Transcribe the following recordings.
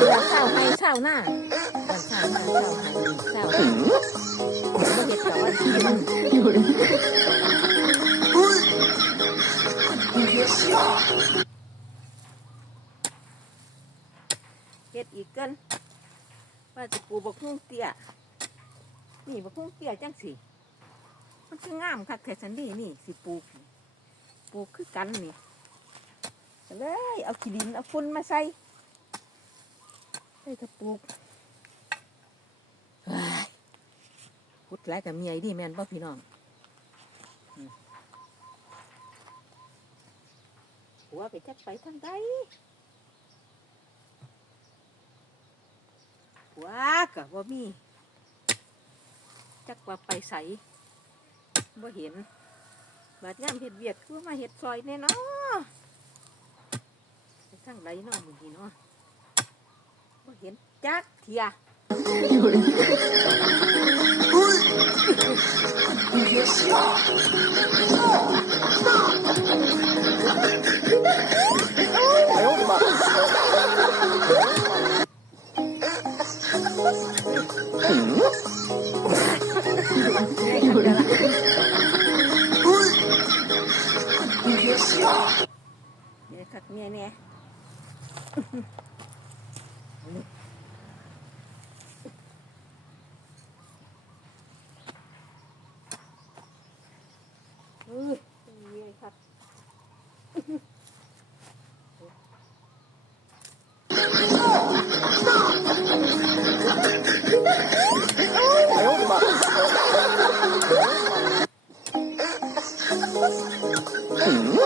เรือเศร้าให้เศร้าหน้าวันเศร้าหน้าเศร้าให้เศร้ามาเฮ็ดกับวันที่มันอยู่เฮ็ดอีกกันว่าจะปูบักฮุ่งเตี้ยนี่บักฮุ่งเตี้ยจังสิมันคืองามคักแท้สันดีนี่สิปลูกปลูกคือกันนี่เลยเอาขี้ดินเอาฝุ่นมาใส่ ใส่ถ้าปลูกพุดหลกับเมียดีแม่นป่พี่น้องหัวไปจักไปทางใดหัวกับว่ามี จักว่าไปใสบ่เห็นบาดย่ามเห็ดเวียดคือมาเห็ดซอยแน่นาะไปทางไรเนาะมึงทีเนาะ บ่เห็นจักเที うん？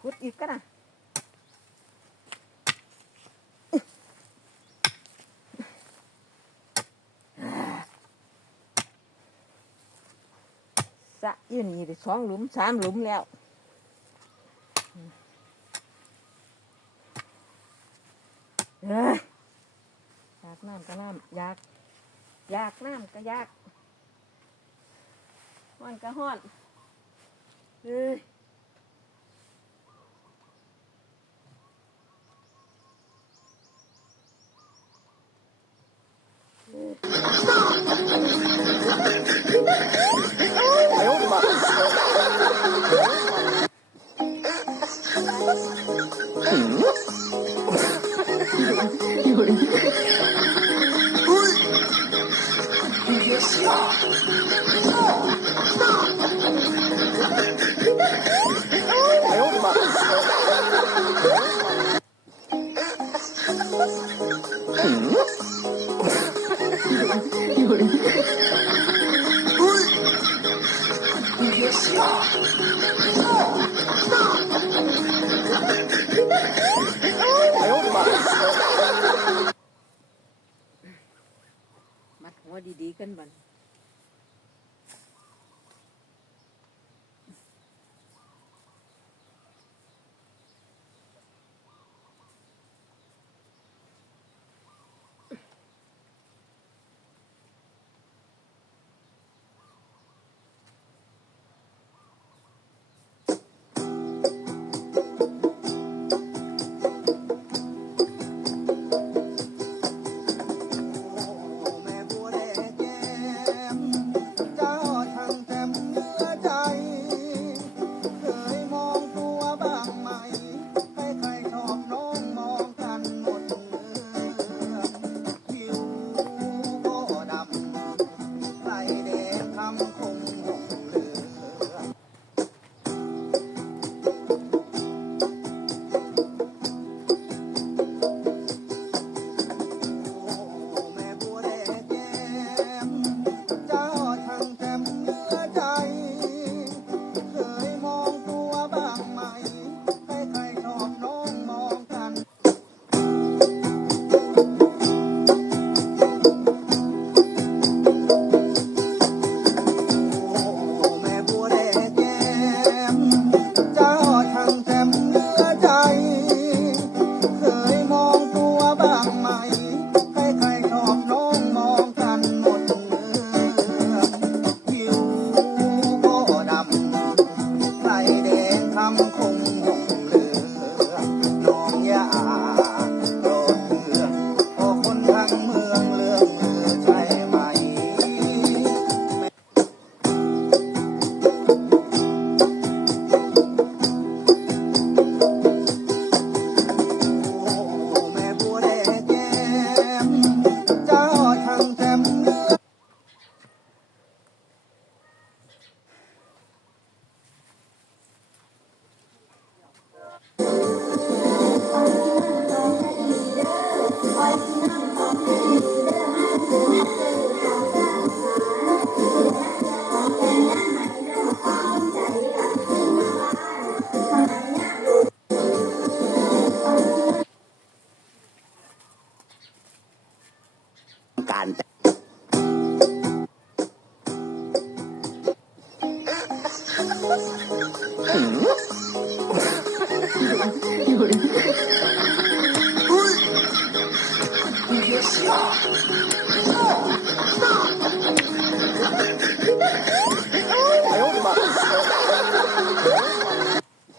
ขุดอีกก็นะสะอยืนนี่ได้สองหลุมสามหลุมแล้วเอ้ยอยาก น้ำก็น้ำอยาก อยากน้ำก็อยากห้อนก็ห้อนเอ้ย หัว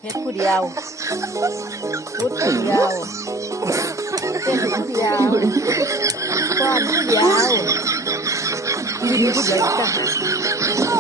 เฮ็ดผู้เดียวพูดผู้เดียวเต้นผู้เดียวก้อนผู้เดียวกินผู้เดียวจ้ะ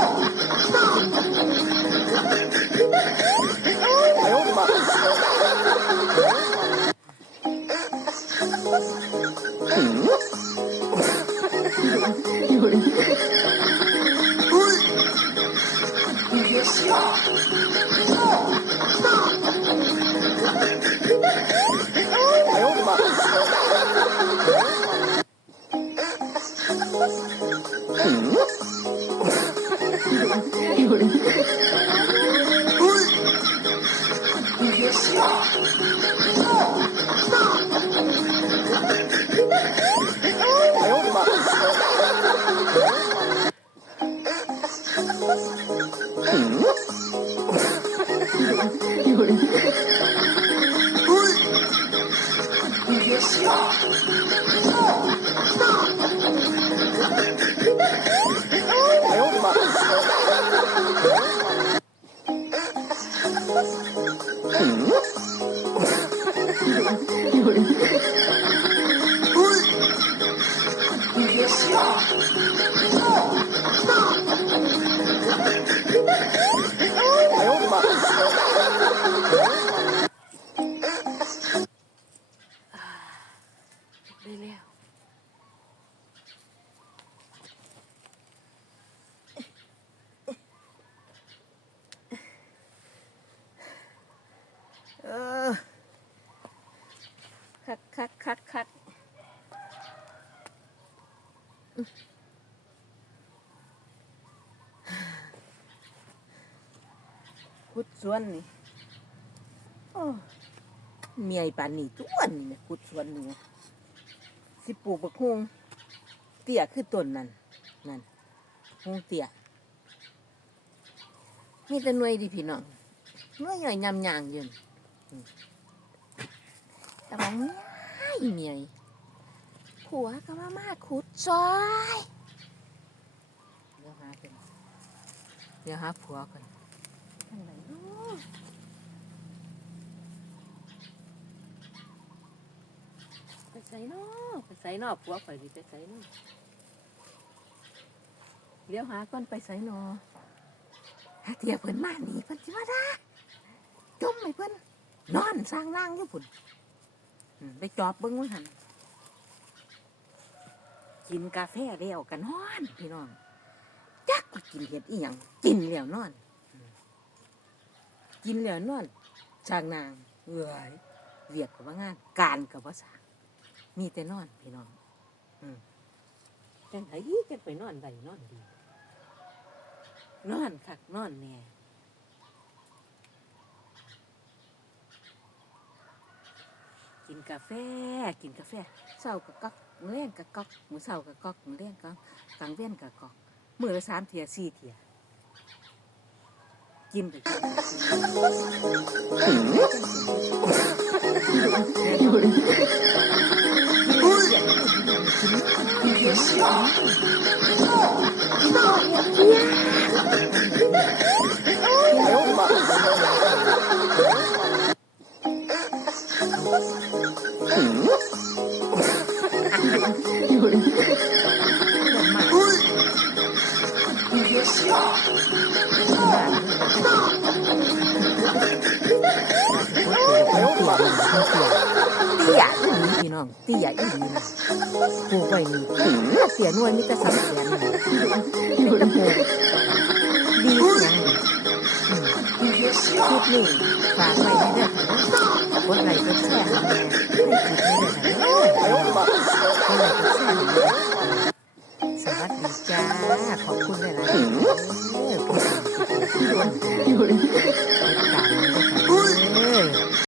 คุดสวนนี่โอ้เมียไอ้ปานนี่ทุกวันนี่แม่คุดสวนนี่สิปลูกบักฮงเตี้ยคือต้นนั่นนั่นฮงเตี้ยมีแต่หน่วยดิพี่น้องหน่วยใหญ่ยำยางยืนแต่ว่าเมียเมียผัวก็ว่ามาขุดซอยเดี๋ยวหาเป็นเดี๋ยวหาผัวก่อนทางไหนเนาะ ไปใส่นอไปใส่นอผัวข่อยสิไปใส่นอเดี๋ยวหาก่อนไปใส่นอหาเทียเพิ่นมาหนีเพิ่นสิวาดาจมให้เพิ่นนอนสร้างร่างอยู่พุ่นอืมไปจอบเบิ่งว่าหั่นกินกาแฟแล้วกันนอน พี่น้องจักว่ากินเห็ดอีหยังกินแล้วนอน กินแล้วนอนช่างนางเอ้ยเวียกกับว่างาน การกับว่าสางมีแต่นอนพี่น้องอืมจังไห้จะไปนอนใดนอนดี นอนคักนอนแน่กินกาแฟ กินกาแฟเช้ากับก๊อกมื้อแรงกับก๊อกมือเช้ากับก๊อกมื้อแรงกับกลางเว้นกับก๊อกมือละสามเทียสี่เทีย กินไปกิน เตี้ยอีหลีพี่น้องเตี้ยอีหลีนะปลูกไว้นี่เตี้ยนวลมีแต่สำเสียนนี่มีแต่ปลูดีเสียงนี่อืมคลิปนี้ฝากไว้ให้เด้อค่ะกดไลค์กดแชร์ให้แม่ให้คลิปนี้